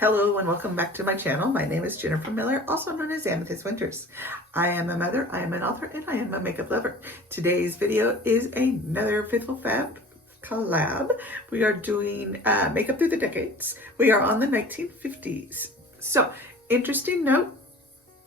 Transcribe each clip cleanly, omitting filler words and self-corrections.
Hello and welcome back to my channel. My name is Jennifer Miller, also known as Amethyst Winters. I am a mother, I am an author, and I am a makeup lover. Today's video is another Faithful Fab collab. We are doing makeup through the decades. We are on the 1950s. So, interesting note,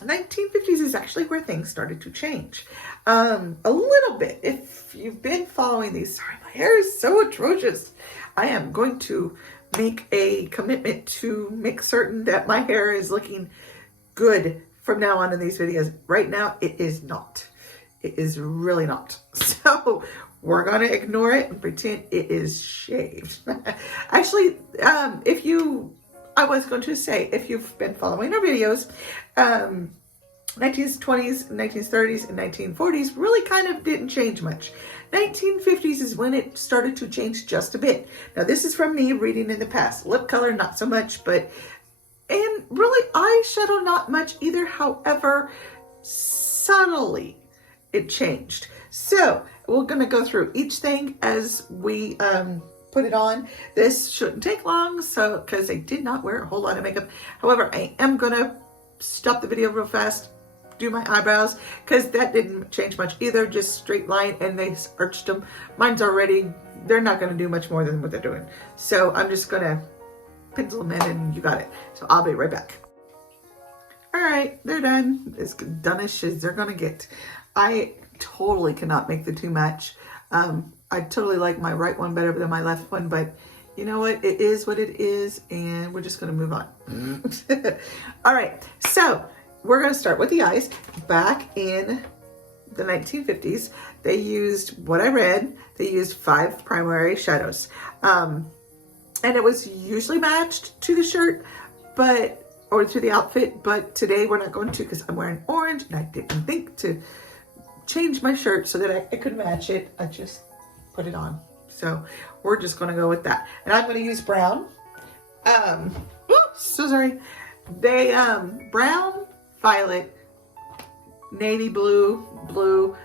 1950s is actually where things started to change. A little bit. If you've been following these, sorry, my hair is so atrocious. I am going to make a commitment to make certain that my hair is looking good from now on in these videos. Right now, it is not. It is really not. So we're going to ignore it and pretend it is shaved. Actually, I was going to say, if you've been following our videos, 1920s, 1930s, and 1940s really kind of didn't change much. 1950s is when it started to change just a bit. Now, this is from me reading in the past. Lip color, not so much, and really eyeshadow, not much either. However, subtly, it changed. So, we're going to go through each thing as we put it on. This shouldn't take long, because I did not wear a whole lot of makeup. However, I am going to stop the video real fast, do my eyebrows, because that didn't change much either, just straight line, and they arched them. Mine's already, they're not going to do much more than what they're doing. So I'm just going to pencil them in and you got it. So I'll be right back. All right, they're done. As done as they're going to get. I totally cannot make the two match. I totally like my right one better than my left one, but you know what? It is what it is, and we're just going to move on. All right, so we're going to start with the eyes. Back in the 1950s, they used, what I read, they used 5 primary shadows. And it was usually matched to the shirt, or to the outfit, but today we're not going to, because I'm wearing orange, and I didn't think to change my shirt so that I could match it. I just put it on. So we're just going to go with that. And I'm going to use brown. So sorry. They, brown, violet, navy blue,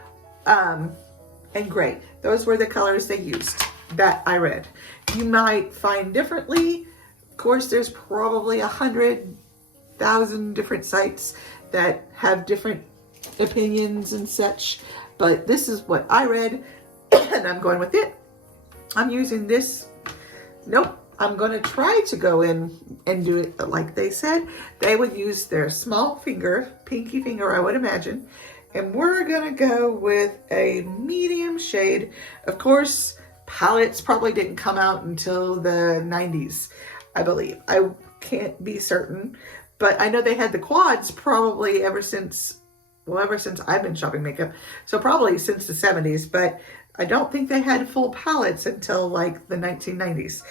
and gray. Those were the colors they used that I read. You might find differently. Of course, there's probably 100,000 different sites that have different opinions and such, but this is what I read, and I'm going with it. I'm using this. Nope. I'm going to try to go in and do it like they said. They would use their small finger, pinky finger, I would imagine. And we're going to go with a medium shade. Of course, palettes probably didn't come out until the 90s, I believe. I can't be certain. But I know they had the quads probably ever since I've been shopping makeup. So probably since the 70s. But I don't think they had full palettes until like the 1990s.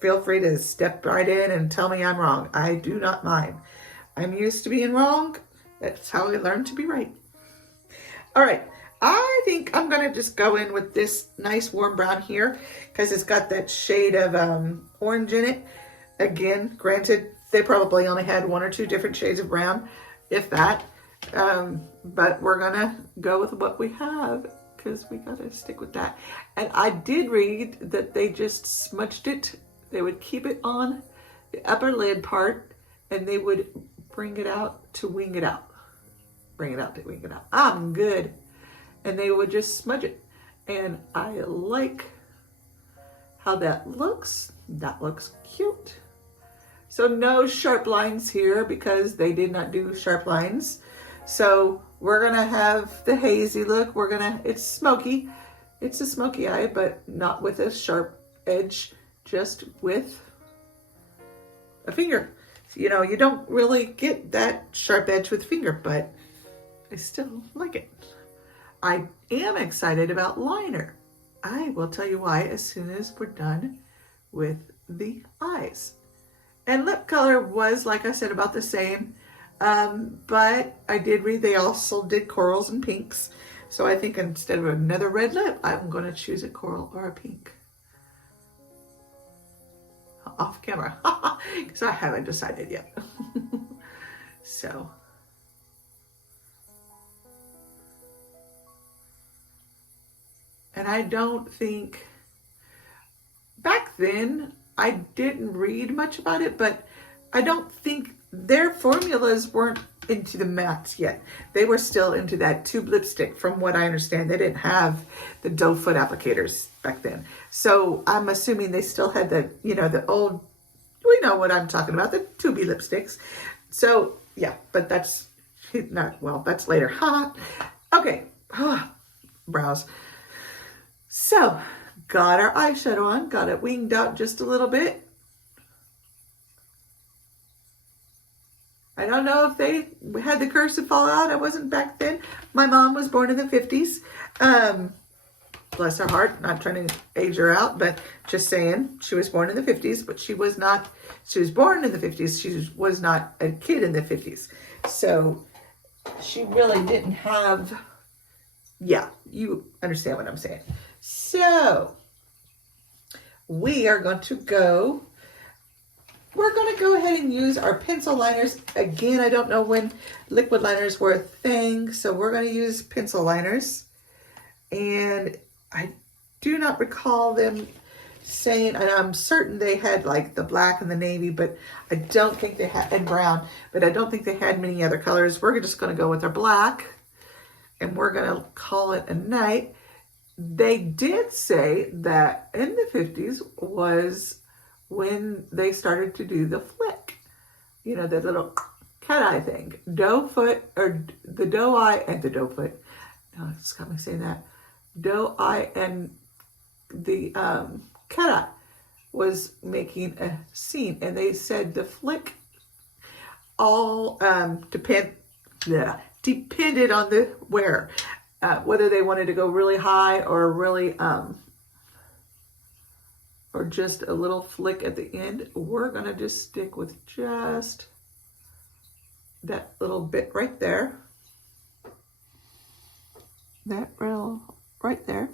Feel free to step right in and tell me I'm wrong. I do not mind. I'm used to being wrong. That's how I learned to be right. All right. I think I'm going to just go in with this nice warm brown here because it's got that shade of orange in it. Again, granted, they probably only had 1 or 2 different shades of brown, if that. But we're going to go with what we have because we got to stick with that. And I did read that they just smudged it. They would keep it on the upper lid part, and they would bring it out to wing it out. Bring it out to wing it out. I'm good. And they would just smudge it. And I like how that looks. That looks cute. So no sharp lines here because they did not do sharp lines. So we're going to have the hazy look. It's smoky. It's a smoky eye, but not with a sharp edge. Just with a finger. You know, you don't really get that sharp edge with a finger, but I still like it. I am excited about liner. I will tell you why as soon as we're done with the eyes. And lip color was, like I said, about the same. But I did read they also did corals and pinks. So I think instead of another red lip, I'm going to choose a coral or a pink. Off camera, because I haven't decided yet. So, and I don't think back then I didn't read much about it, but I don't think their formulas weren't into the mattes yet. They were still into that tube lipstick, from what I understand. They didn't have the doe foot applicators back then. So I'm assuming they still had the, you know, the old, we know what I'm talking about, the tubey lipsticks. So yeah, but that's not, well, that's later. Ha. Okay. Brows. So got our eyeshadow on, got it winged out just a little bit. I don't know if they had the cursive fall out. I wasn't back then. My mom was born in the 50s. Bless her heart. Not trying to age her out, but just saying she was born in the 50s, but she was born in the 50s. She was not a kid in the 50s. So she really didn't have, yeah, you understand what I'm saying. So we're going to go ahead and use our pencil liners. Again, I don't know when liquid liners were a thing, so we're going to use pencil liners. And I do not recall them saying, and I'm certain they had like the black and the navy, but I don't think they had, and brown, but I don't think they had many other colors. We're just going to go with our black, and we're going to call it a night. They did say that in the 50s was when they started to do the flick, you know, the little cat eye thing, doe foot, or the doe eye and the doe foot. No, it's got me saying that. Doe eye and the cat eye was making a scene, and they said the flick all depended on the wearer, whether they wanted to go really high or really or just a little flick at the end. We're gonna just stick with just that little bit right there. That real right there.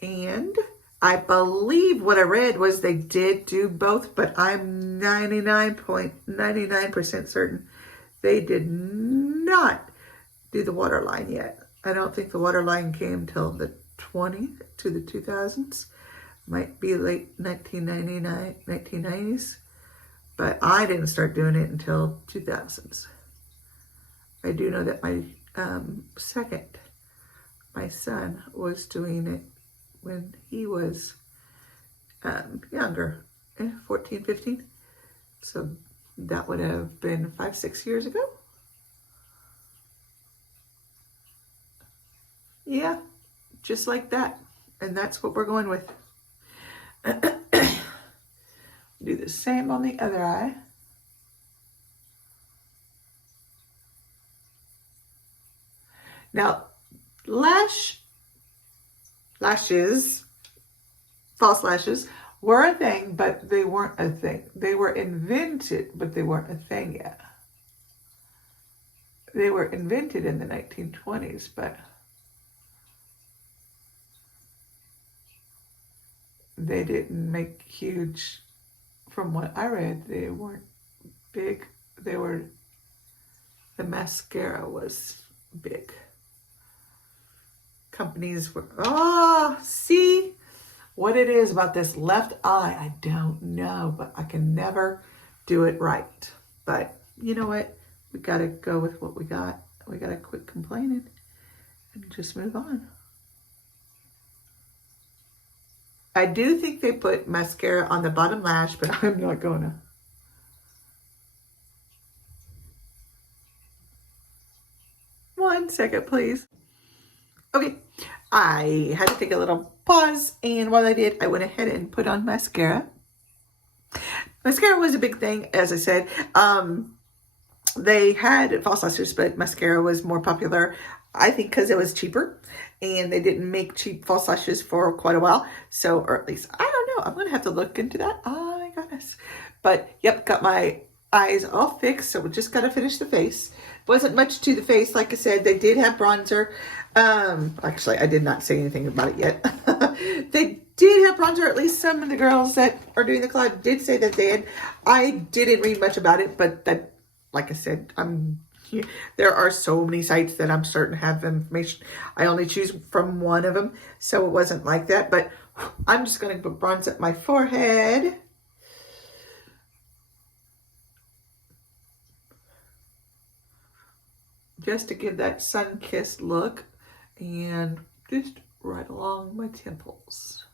And I believe what I read was they did do both, but I'm 99.99% certain they did not do the waterline yet. I don't think the waterline came till the 20s to the 2000s. Might be late 1990s, but I didn't start doing it until 2000s. I do know that my my son was doing it when he was younger, 14, 15. So that would have been 5-6 years ago. Yeah, just like that. And that's what we're going with. Do the same on the other eye. Now, lashes, false lashes, were a thing, but they weren't a thing. They were invented, but they weren't a thing yet. They were invented in the 1920s, but they didn't make huge, from what I read, they weren't big. The mascara was big. Companies were, see what it is about this left eye. I don't know, but I can never do it right. But you know what? We got to go with what we got. We got to quit complaining and just move on. I do think they put mascara on the bottom lash, but I'm not gonna. One second, please. Okay, I had to take a little pause, and while I did, I went ahead and put on mascara. Mascara was a big thing, as I said. They had false lashes, but mascara was more popular, I think, because it was cheaper, and they didn't make cheap false lashes for quite a while. So, or at least, I don't know. I'm going to have to look into that. Oh my goodness. But yep, got my eyes all fixed. So we just got to finish the face. Wasn't much to the face. Like I said, they did have bronzer. Actually, I did not say anything about it yet. They did have bronzer. At least some of the girls that are doing the collab did say that they had. I didn't read much about it, but that, like I said, there are so many sites that I'm certain have information. I only choose from one of them, so it wasn't like that. But I'm just going to put bronze at my forehead. just to give that sun-kissed look, and just right along my temples.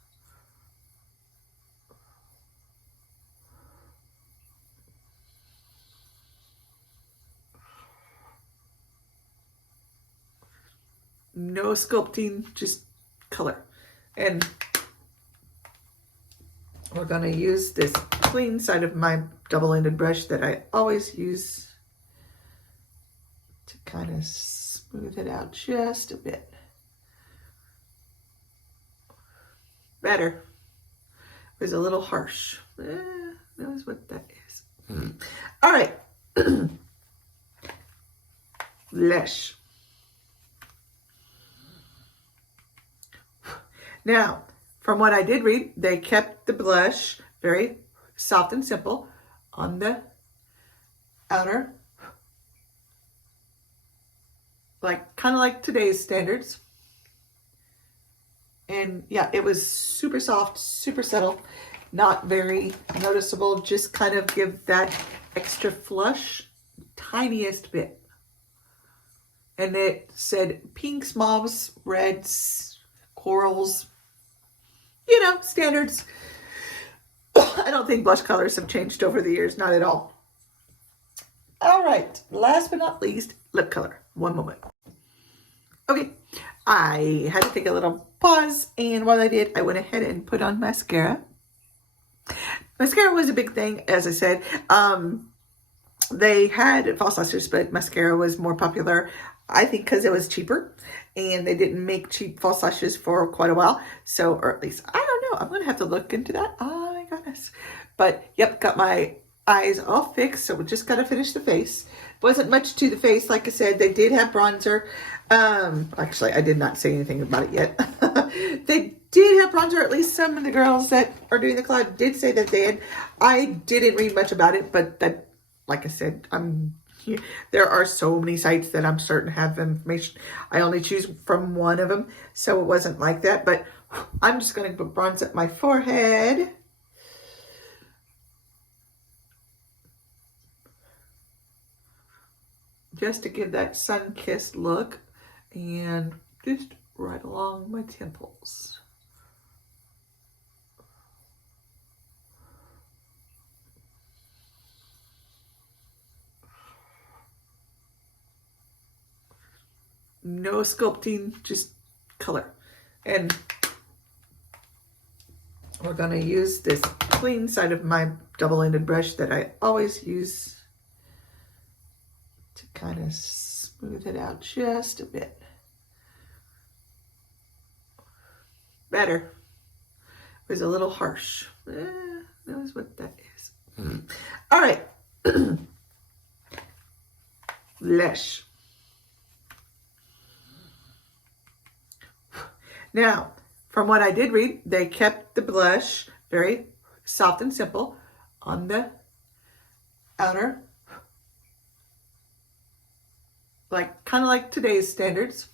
No sculpting, just color. And we're going to use this clean side of my double-ended brush that I always use to kind of smooth it out just a bit. Better. It was a little harsh. Knows what that is. All right. Blush. Now, from what I did read, they kept the blush very soft and simple on the outer, like kind of like today's standards. And yeah, it was super soft, super subtle, not very noticeable, just kind of give that extra flush, tiniest bit. And it said pinks, mauves, reds, corals, you know, standards. I don't think blush colors have changed over the years, not at all. All right, last but not least, lip color. One moment. Okay, I had to take a little pause, and while I did, I went ahead and put on mascara. Mascara was a big thing, as I said. They had false lashes, but mascara was more popular, I think, because it was cheaper, and they didn't make cheap false lashes for quite a while. So, or at least, I don't know. I'm going to have to look into that. Oh, my goodness. But, yep, got my eyes all fixed, so we just got to finish the face. Wasn't much to the face, like I said. They did have bronzer. Actually, I did not say anything about it yet. They did have bronzer. At least some of the girls that are doing the collab did say that they had. I didn't read much about it, but that, like I said, there are so many sites that I'm certain have information. I only choose from one of them, so it wasn't like that. But I'm just going to put bronze at my forehead. Just to give that sun-kissed look, and just right along my temples. No sculpting, just color. And we're going to use this clean side of my double-ended brush that I always use to kind of smooth it out just a bit. Better. It was a little harsh. Knows what that is. All right. Blush. Now, from what I did read, they kept the blush very soft and simple on the outer, like kind of like today's standards.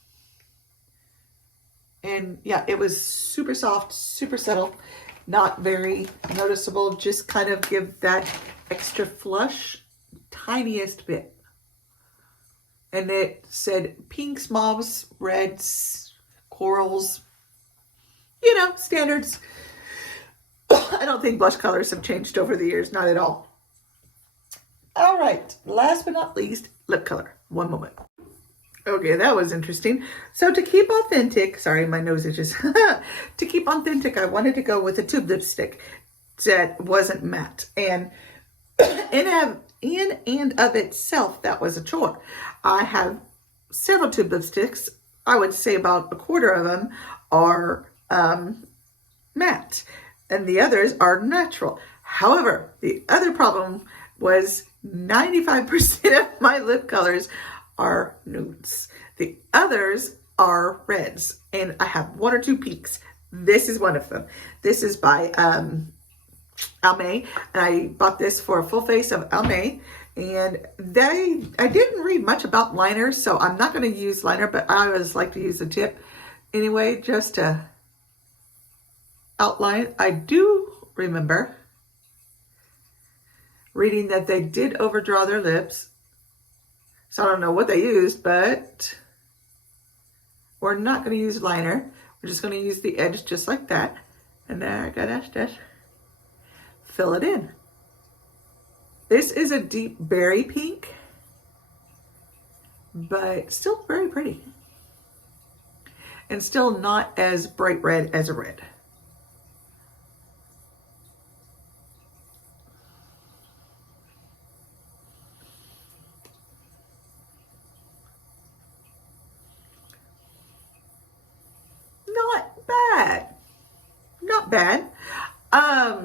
And yeah, it was super soft, super subtle, not very noticeable, just kind of give that extra flush, tiniest bit. And it said pinks, mauves, reds, corals, you know, standards. I don't think blush colors have changed over the years, not at all. All right, last but not least, lip color. One moment. Okay, that was interesting. So to keep authentic, sorry, my nose itches. To keep authentic, I wanted to go with a tube lipstick that wasn't matte. And in and of itself, that was a chore. I have several tube lipsticks. I would say about a quarter of them are matte, and the others are natural. However, the other problem was 95% of my lip colors are nudes. The others are reds, and I have one or two peaks. This is one of them. This is by Almay, and I bought this for a full face of Almay. And I didn't read much about liners, so I'm not going to use liner, but I always like to use a tip anyway, just to outline. I do remember reading that they did overdraw their lips, So I don't know what they used, but we're not going to use liner. We're just going to use the edge just like that. And there, just fill it in. This is a deep berry pink, but still very pretty. And still not as bright red as a red. Not bad. Not bad. I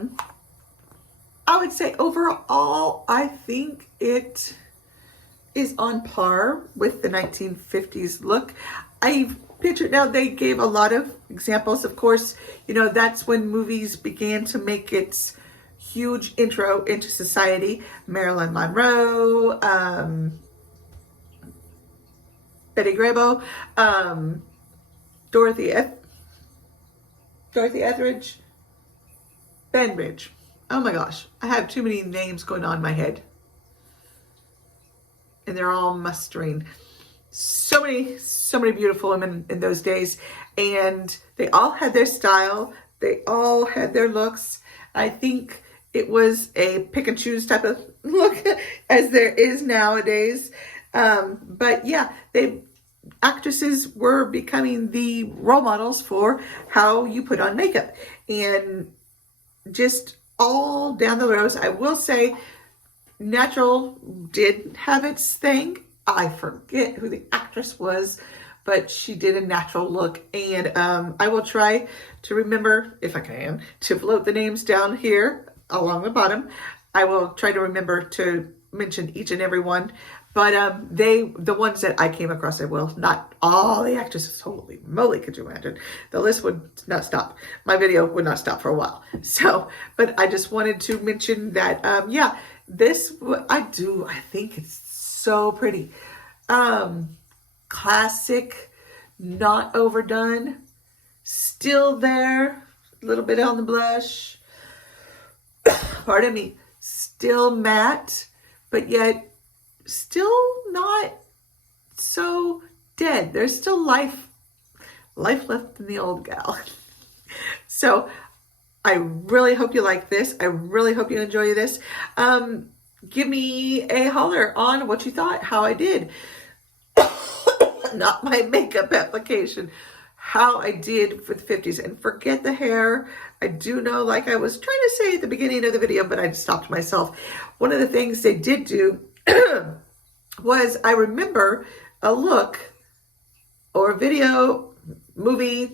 would say overall, I think it is on par with the 1950s look. I've pictured, now they gave a lot of examples. Of course, you know, that's when movies began to make its huge intro into society. Marilyn Monroe, Betty Grable, Dorothy Etheridge, Benbridge. Oh my gosh, I have too many names going on in my head. And they're all mustering. So many beautiful women in those days. And they all had their style. They all had their looks. I think it was a pick and choose type of look as there is nowadays. But yeah, actresses were becoming the role models for how you put on makeup. And just all down the rows, I will say natural did have its thing. I forget who the actress was, but she did a natural look. And I will try to remember, if I can, to float the names down here along the bottom. I will try to remember to mention each and every one. But the ones that I came across, I will. Not all the actresses. Holy moly, could you imagine? The list would not stop. My video would not stop for a while. So, but I just wanted to mention that, yeah, this, I think it's so pretty. Classic, not overdone, still there, a little bit on the blush. Pardon me, still matte, but yet still not so dead. There's still life left in the old gal. So I really hope you like this. I really hope you enjoy this. Give me a holler on what you thought, how I did. Not my makeup application, how I did for the 50s. And forget the hair. I do know, like I was trying to say at the beginning of the video, but I stopped myself. One of the things they did do was, I remember a look or a video, movie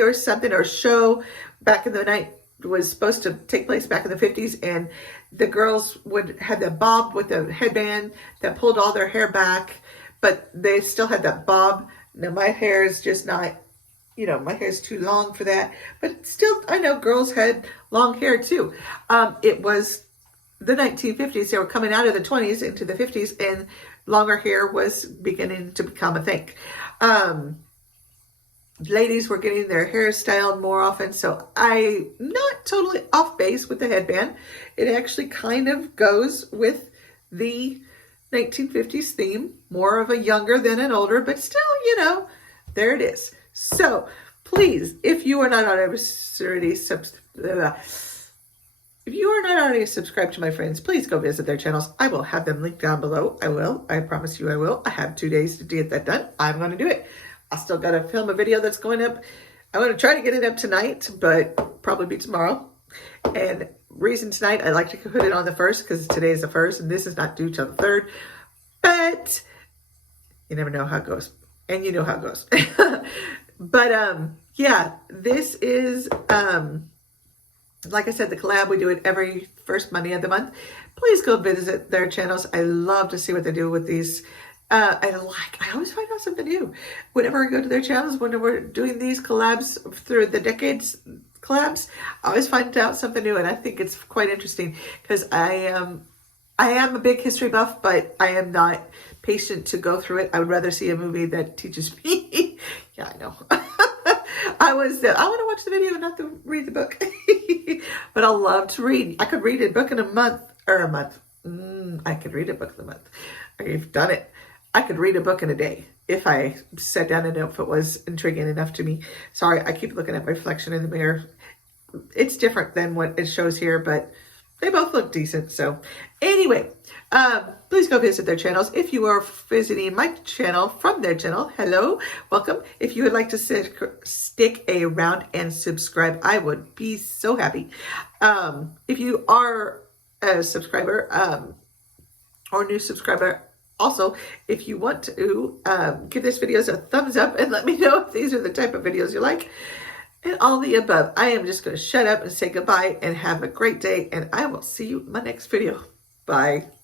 or something, or show back in the night, was supposed to take place back in the 50s, and the girls would have that bob with the headband that pulled all their hair back, but they still had that bob. Now my hair is just not, you know, my hair is too long for that, but still I know girls had long hair too. It was the 1950s. They were coming out of the 20s into the 50s, and longer hair was beginning to become a thing. Ladies were getting their hair styled more often, so I'm not totally off base with the headband. It actually kind of goes with the 1950s theme, more of a younger than an older, but still, you know, there it is. So please, if you are not already subscribed to my friends, please go visit their channels. I will have them linked down below. I promise you I will. I have 2 days to get that done. I'm going to do it. I still got to film a video that's going up. I'm going to try to get it up tonight, but probably be tomorrow. And reason tonight, I like to put it on the 1st because today is the 1st and this is not due till the 3rd. But you never know how it goes. And you know how it goes. But yeah, this is, like I said, the collab. We do it every first Monday of the month. Please go visit their channels. I love to see what they do with these. I always find out something new. Whenever I go to their channels, when we're doing these collabs through the decades collabs, I always find out something new, and I think it's quite interesting because I am a big history buff, but I am not patient to go through it. I would rather see a movie that teaches me. Yeah, I know. I want to watch the video and not to read the book. But I love to read. I could read a book in a month, or a month. I could read a book in a month. I've done it. I could read a book in a day if I sat down and if it was intriguing enough to me. Sorry, I keep looking at my reflection in the mirror. It's different than what it shows here, but they both look decent. So anyway, please go visit their channels. If you are visiting my channel from their channel, hello, welcome. If you would like to stick around and subscribe, I would be so happy. If you are a subscriber or new subscriber, also, if you want to give this video a thumbs up and let me know if these are the type of videos you like, and all the above. I am just going to shut up and say goodbye and have a great day, and I will see you in my next video. Bye.